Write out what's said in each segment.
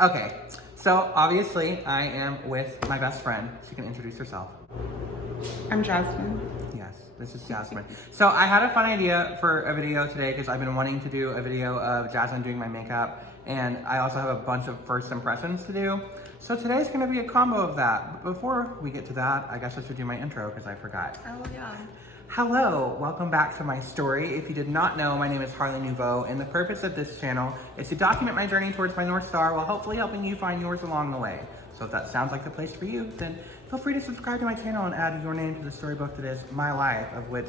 Okay, so obviously I am with my best friend. She can introduce herself. I'm Jaclyn. Yes, this is Jaclyn. So I had a fun idea for a video today because I've been wanting to do a video of Jaclyn doing my makeup, and I also have a bunch of first impressions to do. So today's gonna be a combo of that. But before we get to that, I guess I should do my intro because I forgot. Oh yeah. Hello, welcome back to my story. If you did not know, my name is Harley Nouveau, and the purpose of this channel is to document my journey towards my North Star while hopefully helping you find yours along the way. So if that sounds like the place for you, then feel free to subscribe to my channel and add your name to the storybook that is my life, of which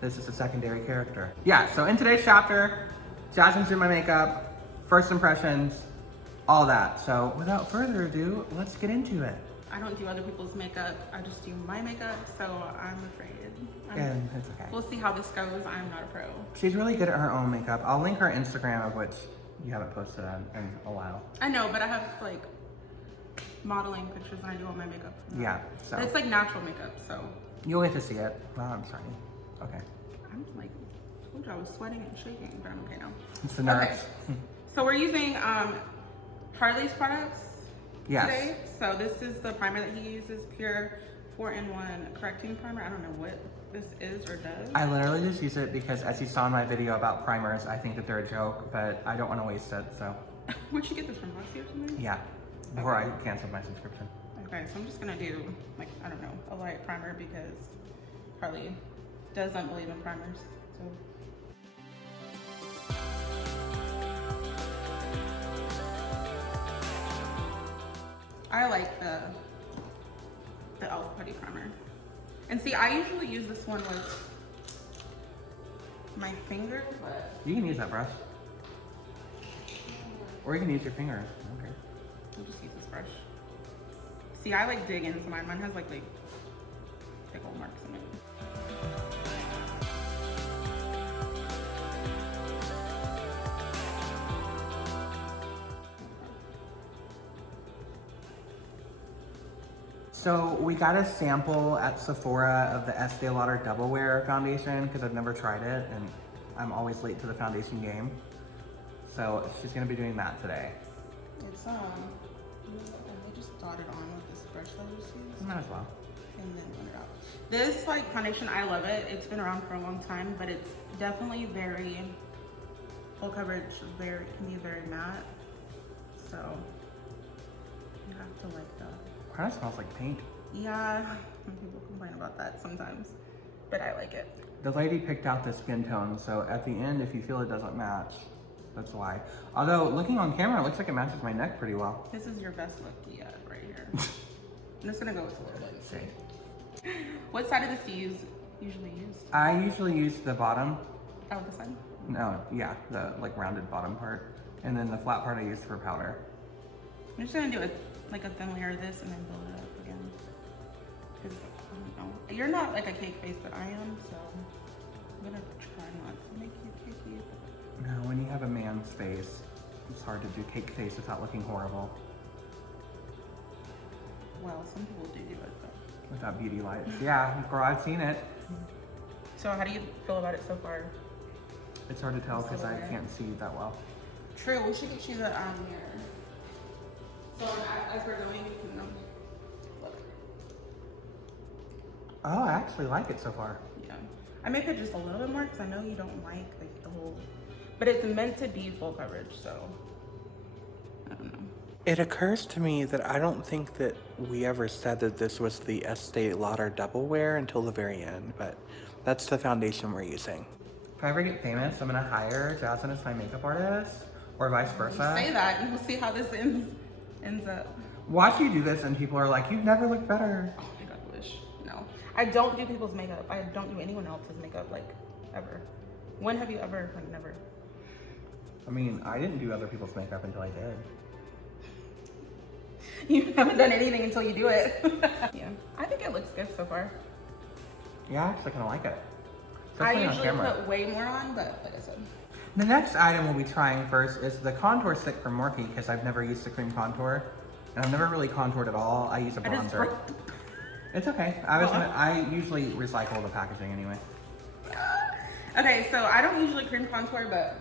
this is a secondary character. Yeah, so in today's chapter, Jaclyn's doing my makeup, first impressions, all that. So without further ado, let's get into it. I don't do other people's makeup. I just do my makeup, so I'm afraid. And it's okay. We'll see how this goes. I'm not a pro. She's really good at her own makeup. I'll link her Instagram, of which you haven't posted on in a while. I know, but I have like modeling pictures when I do all my makeup. Yeah, so. But it's like natural makeup, so. You'll get to see it. Well, I'm sorry. Okay. I'm like, I told you I was sweating and shaking, but I'm okay now. It's the nerves. Okay. So we're using Harley's products today. So this is the primer that he uses, Pure 4-in-1 Correcting Primer. I don't know what this is or does. I literally just use it because, as you saw in my video about primers, I think that they're a joke, but I don't want to waste it, so. Where'd you get this from, Roxy or something? Yeah, before I canceled my subscription. Okay, so I'm just gonna do, like, I don't know, a light primer because Harley doesn't believe in primers, so. I like the e.l.f. Putty Primer. And see, I usually use this one with my finger, but... You can use that brush. Or you can use your finger. Okay. I'll just use this brush. See, I like dig into mine. Mine has like big old marks in it. So we got a sample at Sephora of the Estee Lauder Double Wear foundation because I've never tried it and I'm always late to the foundation game. So she's gonna be doing that today. It's let me just dot it on with this brush that I just used. Might as well. And then blend it out. This like foundation, I love it. It's been around for a long time, but it's definitely very full coverage, can be very matte. So you have to like that. Kind of smells like paint. Yeah, people complain about that sometimes, but I like it. The lady picked out the skin tone, so at the end, if you feel it doesn't match, that's why. Although, looking on camera, it looks like it matches my neck pretty well. This is your best look yet, right here. I'm just gonna go with a little bit. See. What side of this do you usually use? I usually use the bottom. Oh, this side? No, yeah, the like rounded bottom part. And then the flat part I use for powder. I'm just gonna do like a thin layer of this and then build it up again. Because I don't know. You're not like a cake face, but I am, so I'm gonna try not to make you cakey. No, when you have a man's face, it's hard to do cake face without looking horrible. Well, some people do it though. Without beauty lights. Yeah, girl, I've seen it. So how do you feel about it so far? It's hard to tell because I can't see that well. True, we should get you the mirror. So as we're going, you can look. Oh, I actually like it so far. Yeah. I may put just a little bit more because I know you don't like the whole, but it's meant to be full coverage, so I don't know. It occurs to me that I don't think that we ever said that this was the Estee Lauder Double Wear until the very end, but that's the foundation we're using. If I ever get famous, I'm gonna hire Jaclyn as my makeup artist, or vice versa. You say that, and we'll see how this ends up. Watch you do this, and people are like, "You've never looked better." Oh my God, I wish. No, I don't do people's makeup. I don't do anyone else's makeup, like ever. When have you ever? Like never. I mean, I didn't do other people's makeup until I did. You haven't done anything until you do it. Yeah, I think it looks good so far. Yeah, I actually kind of like it. I Especially on usually camera. put way more on, but like I said. The next item we'll be trying first is the contour stick from Morphe because I've never used the cream contour. And I've never really contoured at all. I use a bronzer. It's okay. I usually recycle the packaging anyway. Okay, so I don't usually cream contour, but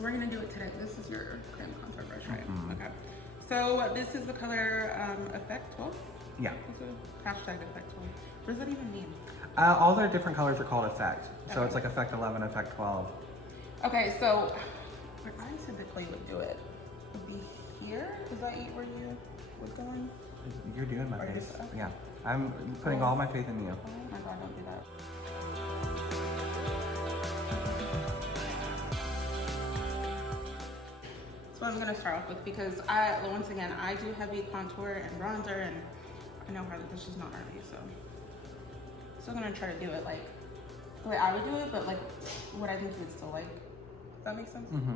we're gonna do it today. This is your cream contour brush, right? Okay. So this is the color Effect 12? Yeah. It's a hashtag Effect 12. What does that even mean? All their different colors are called Effect. So Okay. it's like Effect 11, Effect 12. Okay, so where I typically would do it would be here. Is that where you would go in? You're doing my Or face. just- okay. Yeah. I'm putting all my faith in you. Oh my god, don't do that. That's what I'm gonna start off with because once again, I do heavy contour and bronzer, and I know Harley, this is not Harley, so still gonna try to do it like the way I would do it, but like what I think you would still like. Does that make sense? Mm-hmm.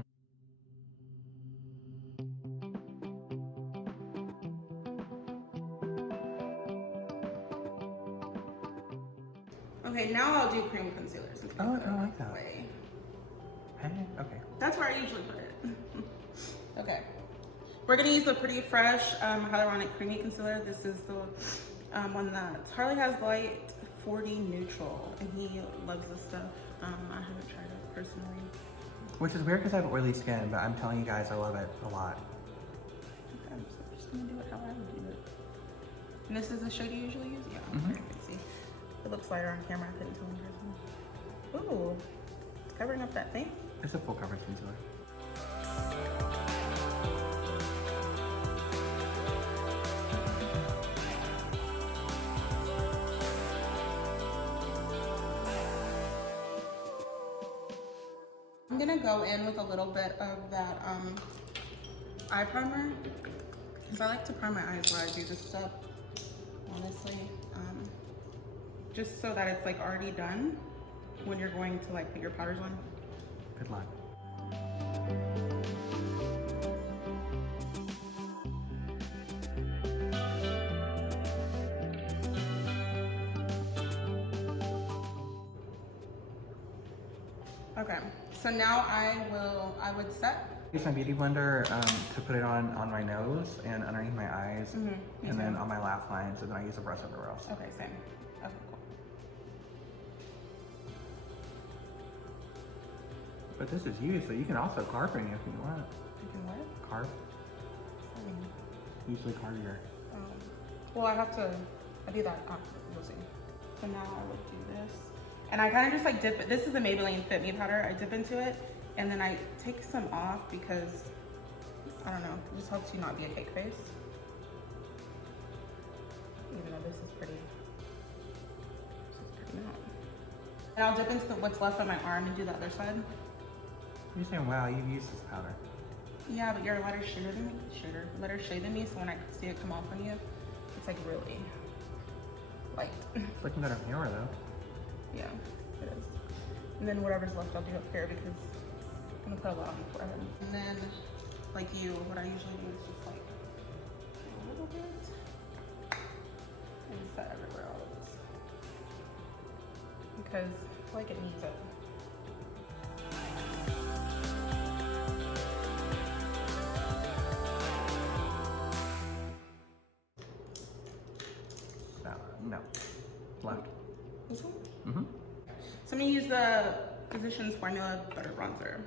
Okay, now I'll do cream concealer. Since Oh, I like that. way. Hey, okay. That's where I usually put it. Okay. We're gonna use the Pretty Fresh Hyaluronic Creamy Concealer. This is the one that Harley has, light 40 neutral, and he loves this stuff. I haven't tried it personally. Which is weird because I have oily skin, but I'm telling you guys I love it a lot. Okay, so I'm just gonna do it how I would do it. And this is the shade you usually use? Yeah, Mhm. I can see. It looks lighter on camera, I couldn't tell in person. Ooh, it's covering up that thing. It's a full coverage concealer. I'm gonna go in with a little bit of that eye primer, because I like to prime my eyes while I do this stuff, honestly. Just so that it's like already done when you're going to like put your powders on. Good luck. Okay, so now I would set. Use my beauty blender to put it on my nose and underneath my eyes, Mm-hmm. and then on my laugh lines, and then I use a brush everywhere else. Okay, same. Okay, cool. But this is you, so you can also carve in if you want. You can what? Carve. Usually carve your. Well, I do that after, we'll see. So now I would do this. And I kind of just like dip it. This is a Maybelline Fit Me powder. I dip into it and then I take some off because, I don't know, it just helps you not be a cake face. Even though this is pretty matte. And I'll dip into what's left on my arm and do the other side. You're saying, wow, you've used this powder. Yeah, but you're a lighter shade than me. Lighter shade than me, so when I see it come off on you, it's like really light. It's looking better on camera though. Yeah, it is. And then whatever's left, I'll do up here because I'm gonna put a lot on the forehead. And then, like you, what I usually do is just like a little bit and set everywhere all of this because I feel like it needs it. No. Left. This one? Mm-hmm. So I'm gonna use the Physicians Formula Butter Bronzer.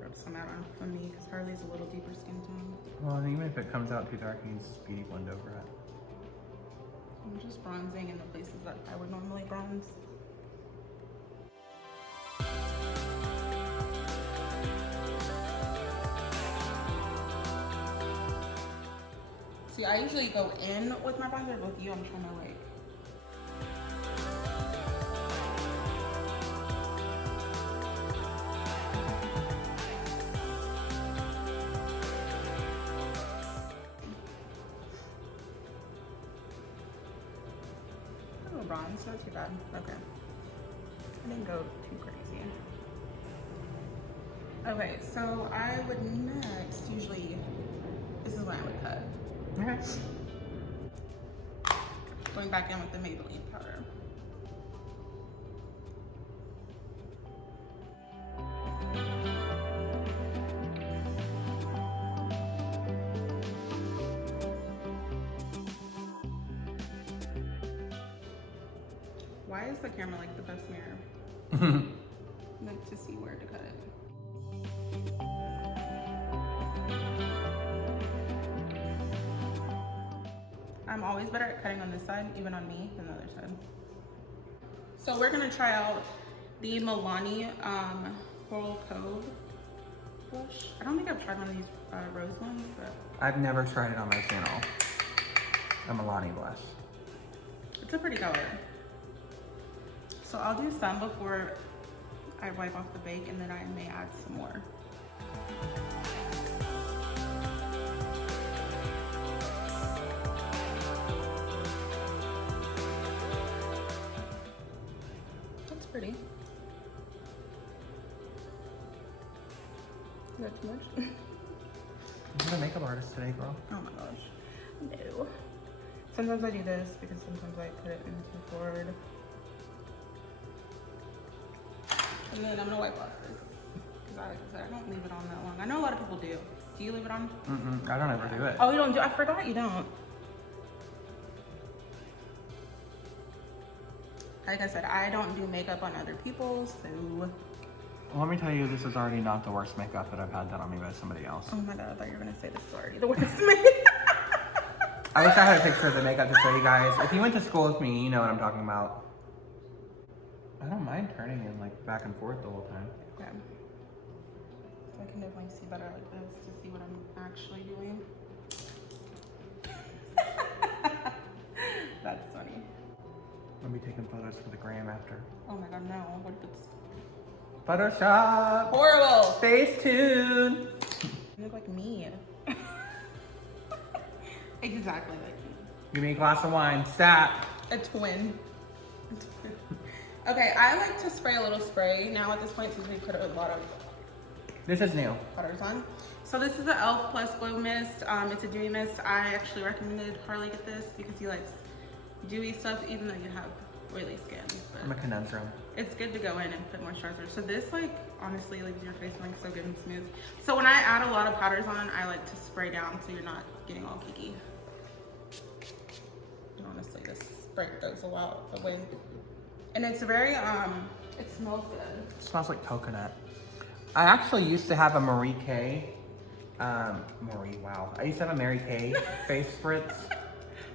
Rub some out on me because Harley's a little deeper skin tone. Well, and even if it comes out too dark, you can just beauty blend over it. I'm just bronzing in the places that I would normally bronze. See, I usually go in with my bronzer, but with you, I'm trying to like. Oh, bronze, not too bad. Okay. I didn't go too crazy. Okay, so I would next, usually, this is when I would cut. Okay. Going back in with the Maybelline powder. Why is the camera like the best mirror? Like to see where to cut it. always better at cutting on this side, even on me, than the other side. So we're gonna try out the Milani Coral Cove blush. I don't think I've tried one of these rose ones, but I've never tried it on my channel. A Milani blush. it's a pretty color. So I'll do some before I wipe off the bake, and then I may add some more. That's pretty. Is that too much? You're a makeup artist today, girl. Oh my gosh. No. Sometimes I do this because sometimes I put it in too forward. And then I'm gonna wipe off this. Because like I said, I don't leave it on that long. I know a lot of people do. Do you leave it on? I don't ever do it. Oh, you don't do? I forgot you don't. Like I said, I don't do makeup on other people, so. Let me tell you, this is already not the worst makeup that I've had done on me by somebody else. Oh my god, I thought you were gonna say this is already the worst makeup. I wish I had a picture of the makeup to show you guys. If you went to school with me, you know what I'm talking about. I don't mind turning it like back and forth the whole time. Okay. So I can definitely see better like this to see what I'm actually doing. That's funny. I'll be taking photos for the gram after. Oh my god, no. What if it's Photoshop! horrible? Facetune! You look like me. Exactly like me. Give me a glass of wine. Stat! A twin. Okay, I like to spray a little spray now at this point since we put a lot of This is new. powders on. So this is the e.l.f. Plus Glow Mist. It's a dewy mist. I actually recommended Harley get this because he likes dewy stuff even though you have oily skin. I'm a But conundrum. it's good to go in and put moisturizer. So this like honestly leaves your face feeling so good and smooth. So when I add a lot of powders on, I like to spray down so you're not getting all cakey. And honestly, this spray goes a lot away. And it's very, it smells good. It smells like coconut. I actually used to have a Marie K. Wow. I used to have a Mary Kay face spritz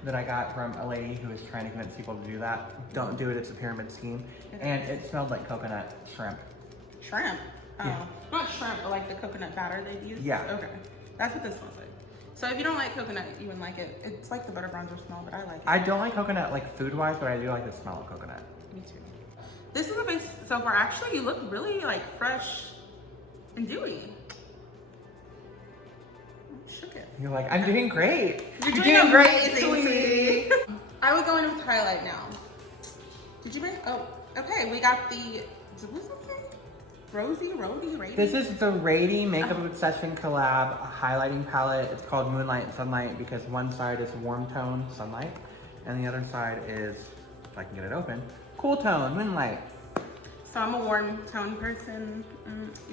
that I got from a lady who was trying to convince people to do that. Don't do it, it's a pyramid scheme. And it smelled like coconut shrimp. Shrimp? Oh, Yeah. not shrimp, but like the coconut batter they use? Yeah. Okay, that's what this smells like. So if you don't like coconut, you wouldn't like it. It's like the butter bronzer smell, but I like it. I don't like coconut like food-wise, but I do like the smell of coconut. Me too. This is the face so far. Actually, you look really like fresh and dewy. Shook it. You're like, I'm doing great. You're doing doing great, amazing, sweetie. I would go in with highlight now. Did you bring? Oh, okay. We got the. What's that thing? Rosy. This is the Rady Makeup Obsession collab highlighting palette. It's called Moonlight and Sunlight because one side is warm tone, sunlight, and the other side is, if I can get it open, cool tone, moonlight. So I'm a warm tone person.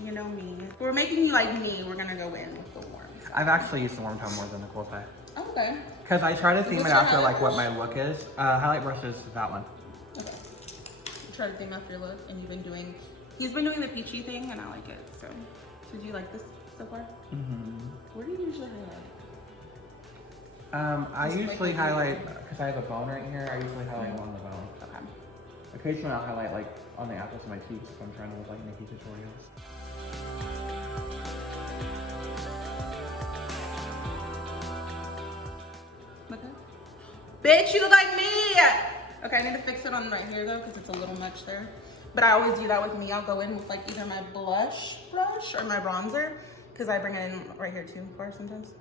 You know me. We're making you like me. We're gonna go in with the warm. I've actually used the warm tone more than the cool side. Oh, okay. Because I try to theme this it your after highlight like what brush? my look is. Highlight brush is that one. Okay. Try to theme after your look, and you've been doing. He's been doing the peachy thing, and I like it. So, did you like this so far? Where do you usually highlight? I Just usually like highlight, because I have a bone right here, I usually highlight along the bone. Okay. Occasionally I'll highlight like on the apples of my cheeks if I'm trying to look like Nikki tutorials. Like that? Bitch, you look like me! Okay, I need to fix it on right here though, because it's a little much there. But I always do that with me. I'll go in with like either my blush brush or my bronzer, because I bring it in right here too, of course, sometimes.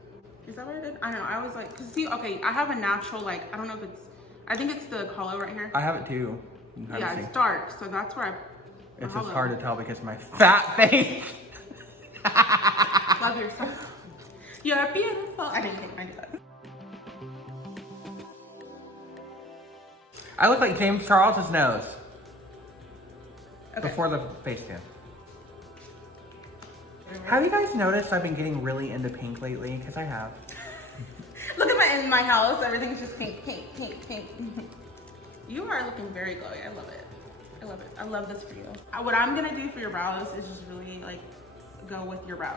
Is that what I did? I don't know, I always like, because see, okay, I have a natural, like, I don't know if it's, I think it's the hollow right here. I have it too. You can Yeah, see. it's dark, so that's where I, It's just hollow. hard to tell because of my fat face. Love yourself. You're beautiful. I didn't think I did that. I look like James Charles's nose. Okay. Before the face cam. Have you guys noticed I've been getting really into pink lately? Because I have. Look at in my house, everything's just pink. You are looking very glowy. I love it. I love it. I love this for you. What I'm gonna do for your brows is just really like go with your brow.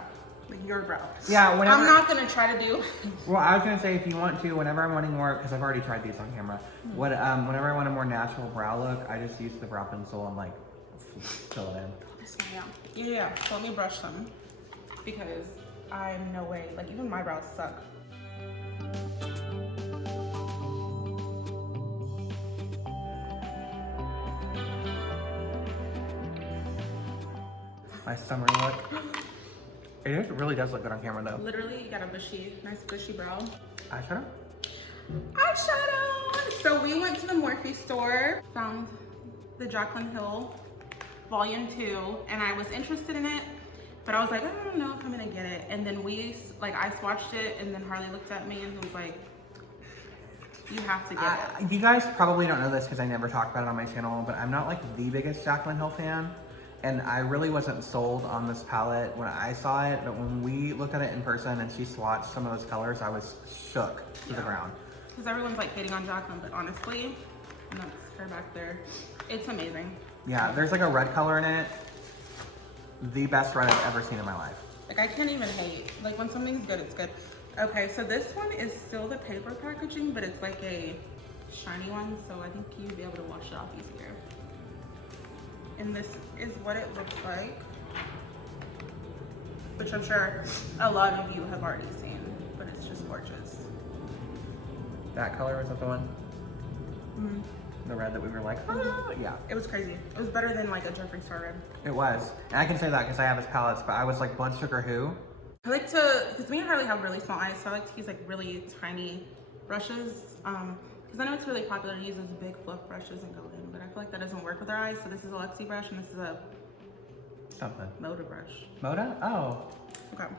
Like your brow. Yeah, whenever. I'm not gonna try to do. Well, I was gonna say if you want to, whenever I'm wanting more, because I've already tried these on camera. Whenever I want a more natural brow look, I just use the brow pencil and like fill it in. Yeah. So let me brush them because I'm no way. Like even my brows suck. My summer look. Really does look good on camera though. Literally, you got a nice bushy brow. Eyeshadow? Eyeshadow! So we went to the Morphe store, found the Jaclyn Hill Volume 2, and I was interested in it, but I was like, I don't know if I'm gonna get it. And then I swatched it, and then Harley looked at me and was like, you have to get it. You guys probably don't know this because I never talk about it on my channel, but I'm not like the biggest Jaclyn Hill fan. And I really wasn't sold on this palette when I saw it, but when we looked at it in person and she swatched some of those colors, I was shook to the ground. Because everyone's like hating on Jaclyn, but honestly, and that's her back there, it's amazing. Yeah, there's like a red color in it. The best red I've ever seen in my life. Like I can't even hate. Like when something's good, it's good. Okay, so this one is still the paper packaging, but it's like a shiny one, so I think you'd be able to wash it off easier. And this is what it looks like, which I'm sure a lot of you have already seen, but it's just gorgeous. That color, is that the one? Mm-hmm. The red that we were like, oh, yeah. It was crazy. It was better than like a Jeffree Star red. It was. And I can say that because I have his palettes, but I was like, blood sugar who? I like to, because me and Harley have really small eyes, so I like to use like really tiny brushes. Because I know it's really popular to use those big fluff brushes and go in, but I feel like that doesn't work with our eyes. So this is a Lexi brush and this is a something. Moda brush. Moda? Oh. Okay.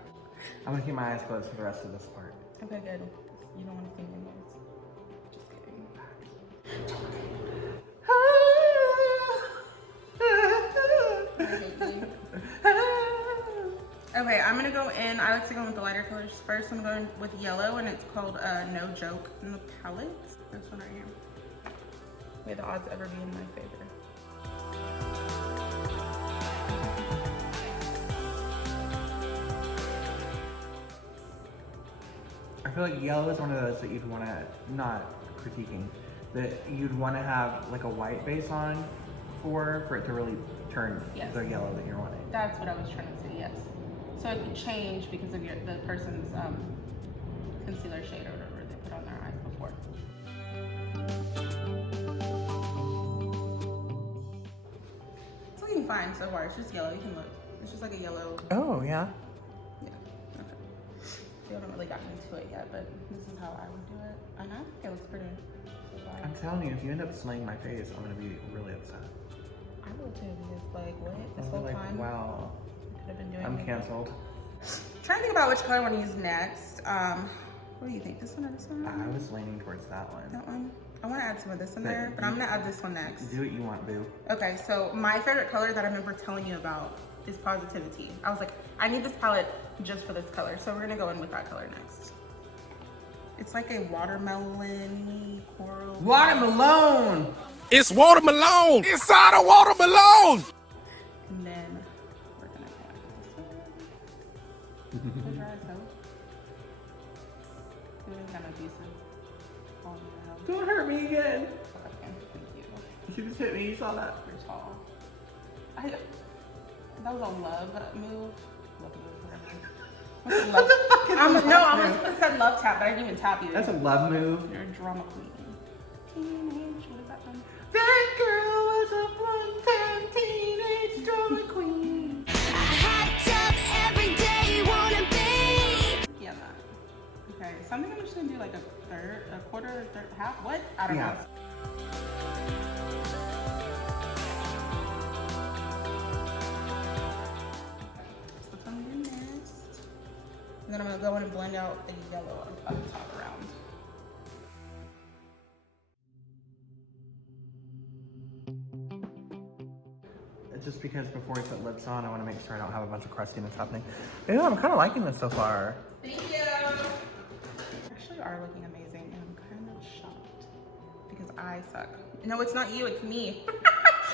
I'm gonna keep my eyes closed for the rest of this part. Okay, good. You don't want to see my nose. Just kidding. Okay, I'm gonna go in. I like to go in with the lighter colors first. I'm going with yellow, and it's called No Joke in the palette. This one right here. May the odds ever be in my favor. I feel like yellow is one of those that you'd want to, not critiquing, that you'd want to have like a white base on for it to really turn the yellow that you're wanting. That's what I was trying to say, yes. So it could change because of the person's concealer shade or whatever they put on their eyes before. It's looking fine so far. It's just yellow. You can look. It's just like a yellow. Oh, yeah. Yeah. Okay. We haven't really gotten into it yet, but this is how I would do it. I know. It looks pretty. I'm telling you, if you end up slaying my face, I'm gonna be really upset. I will too, because like, what? This I'll whole be like, time? wow, Could have been doing I'm it. canceled. Trying to think about which color I want to use next. What do you think? This one or this one? I was leaning towards that one. That one? I want to add some of this in there, but I'm going to add this one next. Do what you want, boo. Okay, so my favorite color that I remember telling you about is Positivity. I was like, I need this palette just for this color, so we're going to go in with that color next. It's like a watermelon coral. Watermelon! It's watermelon! Inside a watermelon! And then we're going to add this one. Don't hurt me again. Okay, thank you. You should just hit me, you saw that. You're tall. That was a love move. Love move, whatever. Love? No, I was supposed to say love tap, but I didn't even tap you. That's a love move. You're a drama queen. Teenage, what is that from? That girl was a one-time teenage drama queen. Yeah, that. Okay, so I think I'm just gonna do like a quarter, half, what? I don't know. So I'm gonna do next. And then I'm gonna go in and blend out the yellow on the top around. Just because before we put lips on, I want to make sure I don't have a bunch of crustiness happening. Ew, I'm kind of liking this so far. Thank you. Actually are looking amazing, and I'm kind of shocked because I suck. No, it's not you, it's me.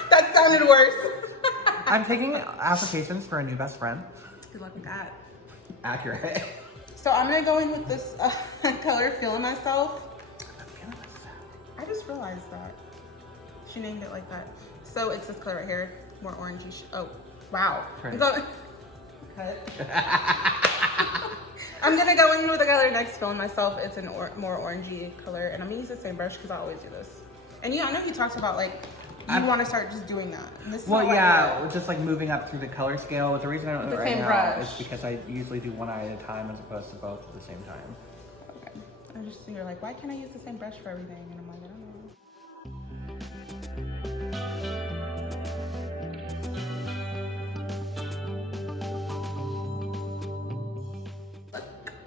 That sounded worse. I'm taking applications for a new best friend. Good luck with that. accurate. So I'm gonna go in with this color, Feeling Myself. I just realized that. She named it like that. So it's this color right here, more orangey. Oh, wow. Pretty. Cut. I'm gonna go in with the color next, Feeling Myself. It's a more orangey color, and I'm gonna use the same brush because I always do this. And yeah, I know you talked about like, you want to start just doing that. And this is Well, not yeah, like just like moving up through the color scale. The reason I don't do it The right same now brush. is because I usually do one eye at a time as opposed to both at the same time. Okay. I just think you're like, why can't I use the same brush for everything? And I'm like, I don't know.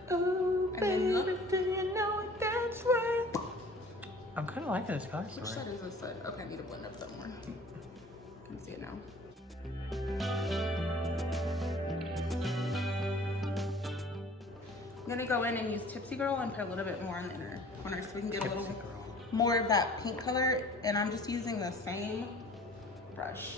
Oh, And then look. do you know what that's worth? I'm kind of liking this color Which story. side is this side? Okay, I need to blend up that more. Can you see it now? I'm gonna go in and use Tipsy Girl and put a little bit more in the inner corner so we can get a little Tipsy Girl. more of that pink color. And I'm just using the same brush.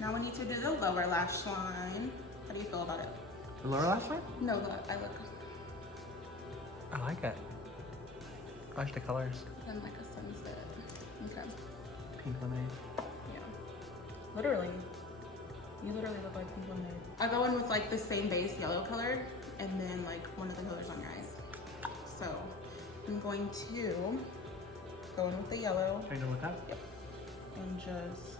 Now we need to do the lower lash line. How do you feel about it? The lower lash line? No, the eyelid. I like it. I like the colors. And like a sunset. Okay. Pink lemonade. Yeah. Literally. You literally look like pink lemonade. I go in with like the same base yellow color and then like one of the colors on your eyes. So I'm going to go in with the yellow. Trying to look up? Yep. And just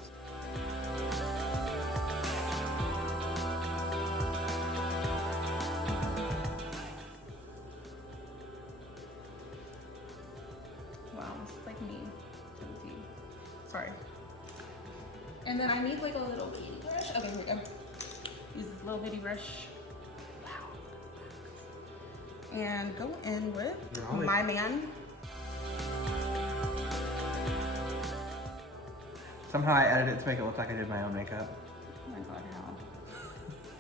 wow, this is like me. Timothy. Sorry. And then I need like a little bitty brush. Okay, here we go. Use this little bitty brush. Wow. And go in with My Man. Somehow I edited it to make it look like I did my own makeup. Oh my god, how?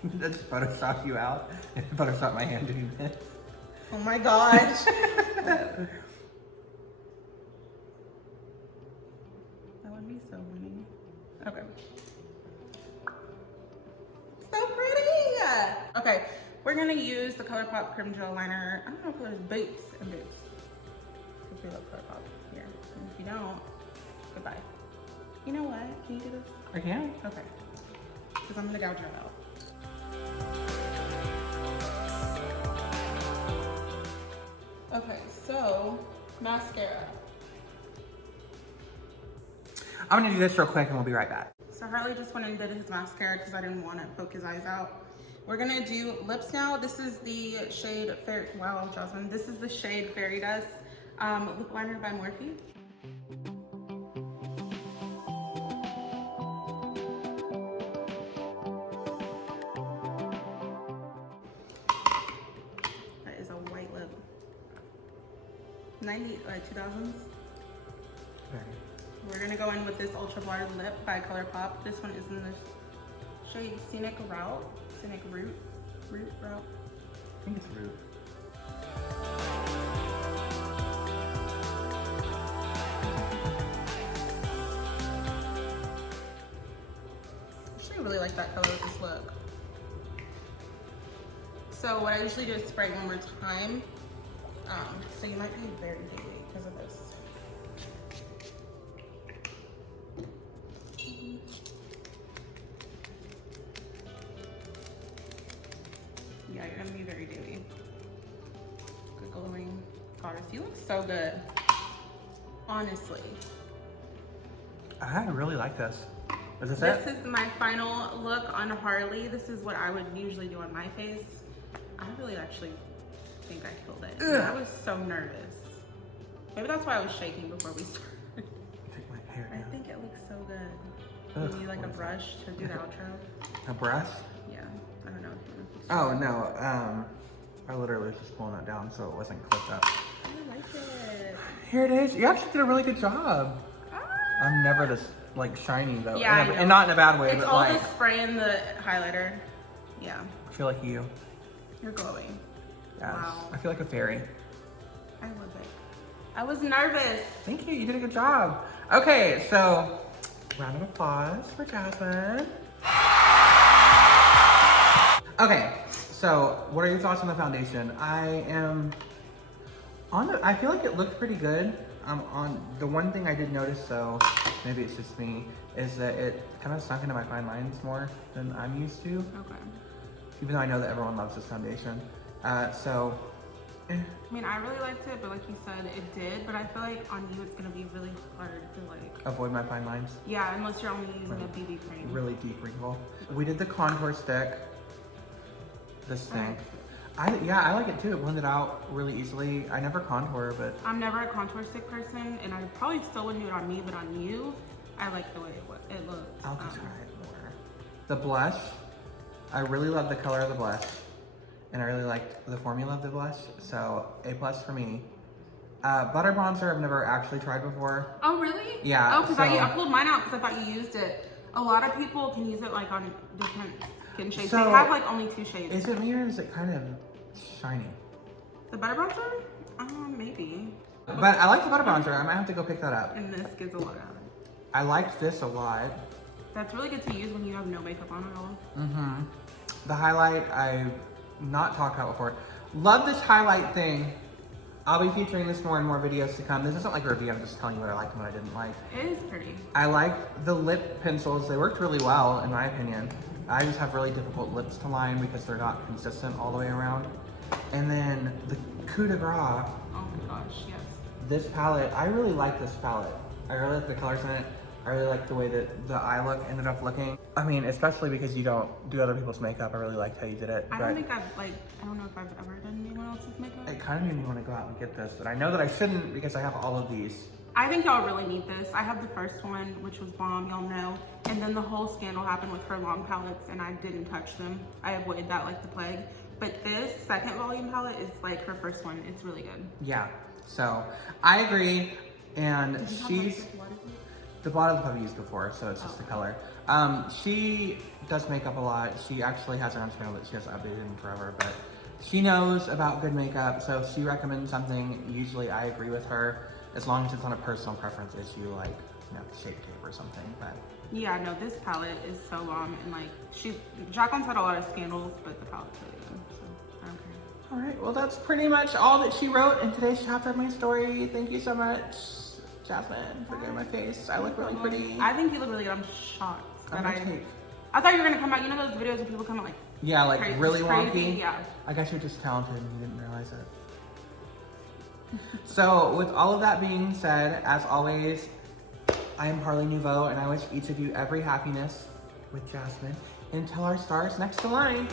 I just Photoshop you out and Photoshop my hand doing this. Oh my gosh. That would be so funny. Okay. So pretty. Okay, we're gonna use the ColourPop Crim Gel Liner. I don't know if it was Boots and Boots. If you love ColourPop here. And if you don't, goodbye. You know what? Can you do this? I can. Okay. Because I'm gonna gouge it out. Okay, so mascara. I'm gonna do this real quick and we'll be right back. So Harley just went and did his mascara because I didn't want to poke his eyes out. We're gonna do lips now. This is the shade Fairy. Wow, Jaclyn. This is the shade Fairy Dust lip liner by Morphe. That is a white lip. 2000s. We're gonna go in with this Ultra Blurred Lip by ColourPop. This one is in the shade Scenic Route. Scenic Route. Route? I think it's Root. I actually really like that color with this look. So what I usually do is spray it one more time. So you might be very dewy because of this. Yeah, you're gonna be very dewy. Good glowing. Goddess, you look so good. Honestly. I really like this. Is this This it? is my final look on Harley. This is what I would usually do on my face. I really actually think I killed it. I was so nervous. Maybe that's why I was shaking before we started. Take my hair I down. think it looks so good. Ugh, You need like a what is brush to do the outro. A brush? Yeah, I don't know if you want to. Oh no, I literally was just pulling it down so it wasn't clipped up. I like it. Here it is. You actually did a really good job. Ah. I'm never this like shiny though. Yeah, and, I know. and not in a bad way, It's but all like the spray and the highlighter. Yeah, I feel like you. you're glowing. Yes. Wow. I feel like a fairy. I love it. I was nervous. Thank you. You did a good job. Okay, so Round of applause for Jaclyn. Okay, so what are your thoughts on the foundation? I feel like it looked pretty good. On the one thing I did notice, though, maybe it's just me, is that it kind of sunk into my fine lines more than I'm used to. Okay. Even though I know that everyone loves this foundation. I mean, I really liked it, but like you said, it did. But I feel like on you, it's gonna be really hard to like avoid my fine lines. Yeah, unless you're only using a BB cream. Really deep wrinkle. We did the contour stick. This thing. I like it too. It blended out really easily. I never contour, but I'm never a contour stick person, and I probably still wouldn't do it on me, but on you, I like the way it looked. I'll just try it more. The blush, I really love the color of the blush, and I really liked the formula of the blush, so A+ for me. Butter bronzer I've never actually tried before. Oh really? Yeah. Oh, because I pulled mine out because I thought you used it. A lot of people can use it like on different skin shades. So, they have like only 2 shades. Is it me or is it kind of shiny? The butter bronzer? Maybe. But I like the butter bronzer. I might have to go pick that up. And this gets a lot out of it. I liked this a lot. That's really good to use when you have no makeup on at all. Mm-hmm. The highlight I've not talked about before. Love this highlight thing. I'll be featuring this more in more videos to come. This isn't like a review, I'm just telling you what I liked and what I didn't like. It is pretty. I like the lip pencils. They worked really well, in my opinion. I just have really difficult lips to line because they're not consistent all the way around. And then the coup de grace. Oh my gosh, yes. This palette, I really like this palette. I really like the colors in it. I really like the way that the eye look ended up looking. I mean, especially because you don't do other people's makeup. I really liked how you did it. I don't know if I've ever done anyone else's makeup. It kind of made me want to go out and get this, but I know that I shouldn't because I have all of these. I think y'all really need this. I have the first one, which was bomb, y'all know. And then the whole scandal happened with her long palettes and I didn't touch them. I avoided that like the plague. But this second volume palette is like her first one. It's really good. Yeah, so I agree. And she's, the bottle I've probably used before, so it's just the color. She does makeup a lot. She actually has her own channel that she hasn't updated in forever, but she knows about good makeup. So if she recommends something, usually I agree with her, as long as it's on a personal preference issue, like, you know, Shape Tape or something, but. Yeah, no, this palette is so bomb, and like, Jaclyn's had a lot of scandals, but the palette's really good, so I don't care. All right, well, that's pretty much all that she wrote in today's chapter of my story. Thank you so much, Jaclyn, for doing my face. I look really pretty. I think you look really good. I'm shocked. I'm That gonna take. I thought you were gonna come out, you know those videos where people come out like, Yeah, like crazy, really crazy? wonky. Yeah. I guess you're just talented and you didn't realize it. So with all of that being said, as always, I am Harley Nouveau and I wish each of you every happiness with Jaclyn until our stars next align.